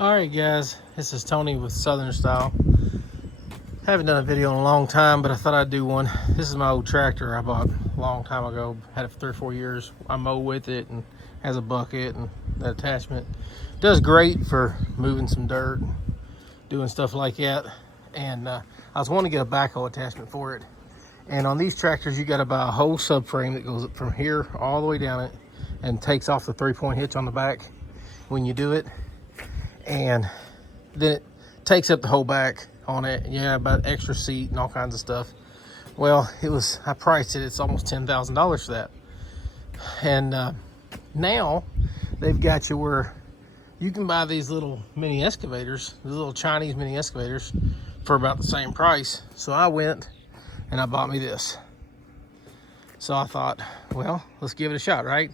Alright guys, this is Tony with Southern Style. Haven't done a video in a long time, but I thought I'd do one. This is my old tractor I bought a long time ago. Had it for 3 or 4 years. I mow with it and has a bucket and that attachment. Does great for moving some dirt, doing stuff like that. And I was wanting to get a backhoe attachment for it. And on these tractors, you got to buy a whole subframe that goes from here all the way down it and takes off the 3-point hitch on the back when you do it. And then it takes up the whole back on it. Yeah, about extra seat and all kinds of stuff. Well, I priced it, it's almost $10,000 for that. And now they've got you where you can buy these little mini excavators, these little Chinese mini excavators, for about the same price. So I went and I bought me this. So I thought, well, let's give it a shot, right?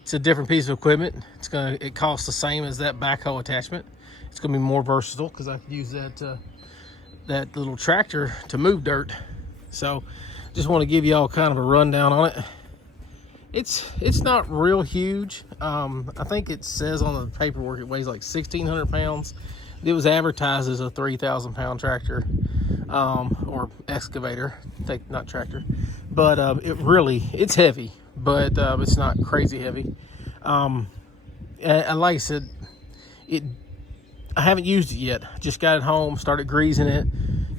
It's a different piece of equipment. It costs the same as that backhoe attachment. It's gonna be more versatile because I can use that little tractor to move dirt. So just want to give you all kind of a rundown on it. It's not real huge. I think it says on the paperwork it weighs like 1,600 pounds. It was advertised as a 3,000 pound tractor or excavator, not tractor, but it's heavy, but it's not crazy heavy. And like I said, I haven't used it yet. Just got it home, started greasing it.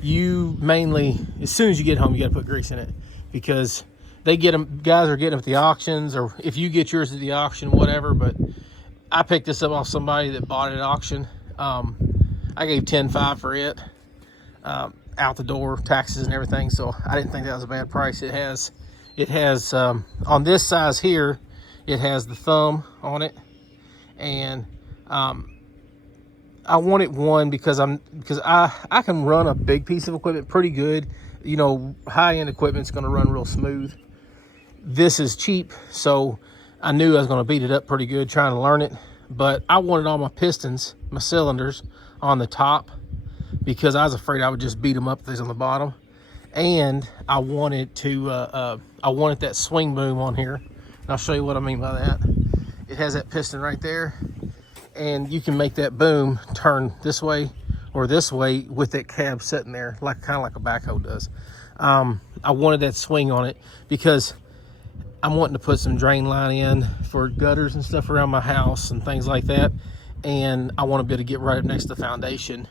You mainly, as soon as you get home, you got to put grease in it because guys are getting them at the auctions, or if you get yours at the auction, whatever. But I picked this up off somebody that bought it at auction. I gave $10,500 for it, out the door, taxes and everything. So I didn't think that was a bad price. It has on this size here, it has the thumb on it, and I wanted one because I can run a big piece of equipment pretty good. You know, high-end equipment's going to run real smooth. This is cheap, so I knew I was going to beat it up pretty good trying to learn it. But I wanted all my pistons, my cylinders, on the top because I was afraid I would just beat them up if they was on the bottom. And I wanted that swing boom on here. And I'll show you what I mean by that. It has that piston right there, and you can make that boom turn this way or this way with that cab sitting there, kind of like a backhoe does. I wanted that swing on it because I'm wanting to put some drain line in for gutters and stuff around my house and things like that. And I want to be able to get right up next to the foundation.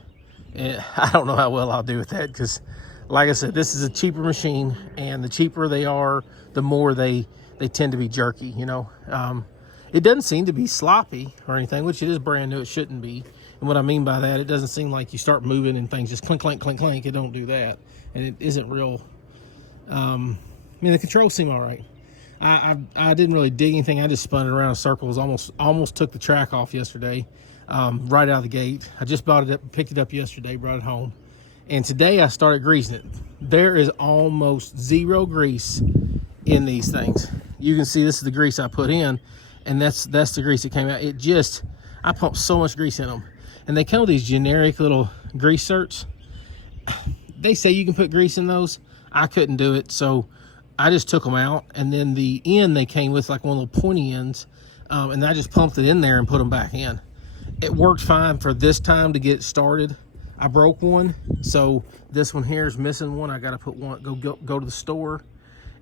And I don't know how well I'll do with that because, like I said, this is a cheaper machine, and the cheaper they are, the more they tend to be jerky, you know. It doesn't seem to be sloppy or anything, which it is brand new. It shouldn't be. And what I mean by that, it doesn't seem like you start moving and things just clink, clink, clink, clink. It don't do that. And it isn't real. I mean, the controls seem all right. I didn't really dig anything. I just spun it around in circles. Almost took the track off yesterday, right out of the gate. I just bought it up, picked it up yesterday, brought it home. And today I started greasing it. There is almost zero grease in these things. You can see this is the grease I put in, and that's the grease that came out. I pumped so much grease in them. And they come with these generic little grease certs. They say you can put grease in those. I couldn't do it, so I just took them out. And then the end they came with, like one of the pointy ends, and I just pumped it in there and put them back in. It worked fine for this time to get it started. I broke one, so this one here is missing one. I got to put one. Go to the store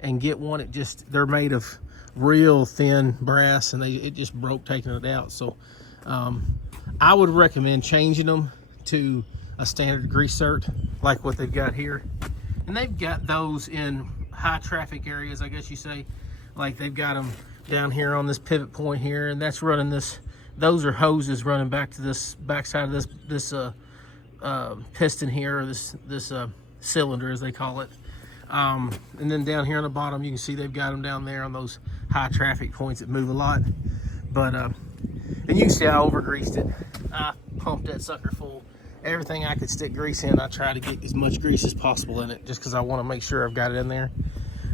and get one. They're made of real thin brass, and it just broke taking it out. So I would recommend changing them to a standard grease cert like what they've got here. And they've got those in high traffic areas, I guess you say. Like they've got them down here on this pivot point here, and that's running this. Those are hoses running back to this backside of this piston here, or this cylinder as they call it. And then down here on the bottom, you can see they've got them down there on those high traffic points that move a lot. But and you can see I over greased it. I pumped that sucker full. Everything I could stick grease in, I try to get as much grease as possible in it, just because I want to make sure I've got it in there.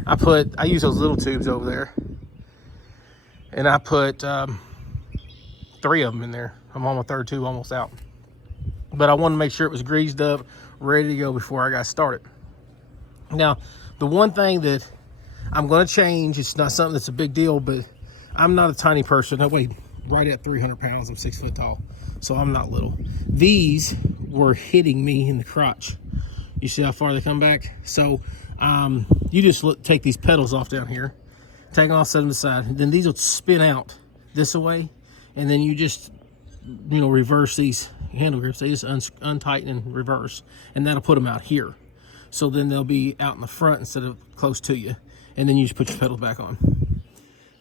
I use those little tubes over there, and I put 3 of them in there. I'm on my 3rd tube, almost out. But I wanted to make sure it was greased up, ready to go before I got started. Now, the one thing that I'm going to change, it's not something that's a big deal, but I'm not a tiny person. I weigh right at 300 pounds. I'm 6 foot tall, so I'm not little. These were hitting me in the crotch. You see how far they come back? So you just take these pedals off down here, take them off, set them aside. Then these will spin out this way, and then you just, you know, reverse these handle grips. They just untighten and reverse, and that'll put them out here. So then they'll be out in the front instead of close to you, and then you just put your pedals back on.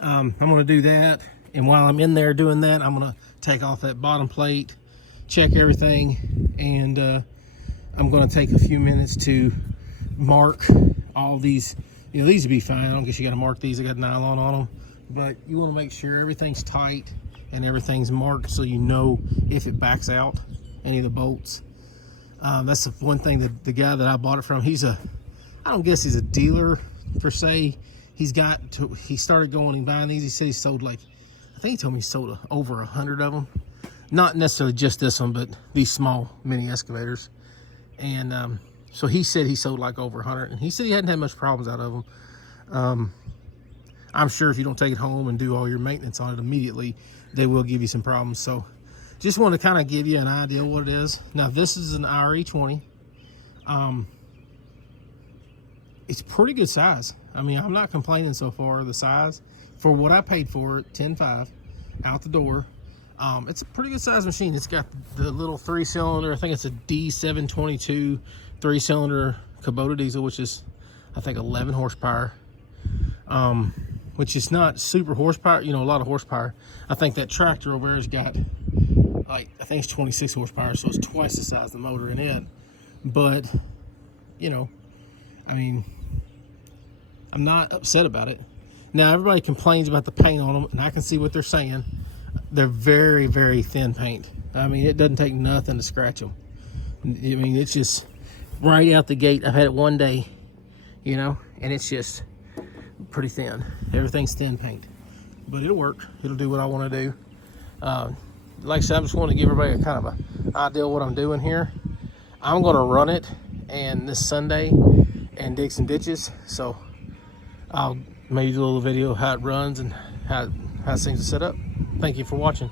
I'm going to do that, and while I'm in there doing that, I'm going to take off that bottom plate, check everything, and I'm going to take a few minutes to mark all these. You know, these would be fine. I don't guess you got to mark these. I got nylon on them, but you want to make sure everything's tight and everything's marked so you know if it backs out any of the bolts. That's the one thing that the guy that I bought it from, I don't guess he's a dealer per se. He started going and buying these. He said he sold, like, I think he told me he sold over 100 of them. Not necessarily just this one, but these small mini excavators. And so he said he sold like over 100, and he said he hadn't had much problems out of them. I'm sure if you don't take it home and do all your maintenance on it immediately, they will give you some problems. So just want to kind of give you an idea of what it is. Now, this is an RE20. It's pretty good size. I mean, I'm not complaining so far, the size. For what I paid for it, $10,500 out the door. It's a pretty good size machine. It's got the little 3-cylinder, I think it's a D722 3-cylinder Kubota diesel, which is, I think, 11 horsepower. Which is not super horsepower, you know, a lot of horsepower. I think that tractor over there has got, like, I think it's 26 horsepower, so it's twice the size of the motor in it. But, you know, I mean, I'm not upset about it. Now, everybody complains about the paint on them, and I can see what they're saying. They're very, very thin paint. I mean, it doesn't take nothing to scratch them. I mean, it's just right out the gate. I've had it one day, you know, and it's just pretty thin. Everything's thin paint, but it'll work. It'll do what I want to do. Like I said, I just want to give everybody a kind of an idea of what I'm doing here. I'm going to run it and this Sunday and dig some ditches. So I'll maybe do a little video of how it runs and how things are set up. Thank you for watching.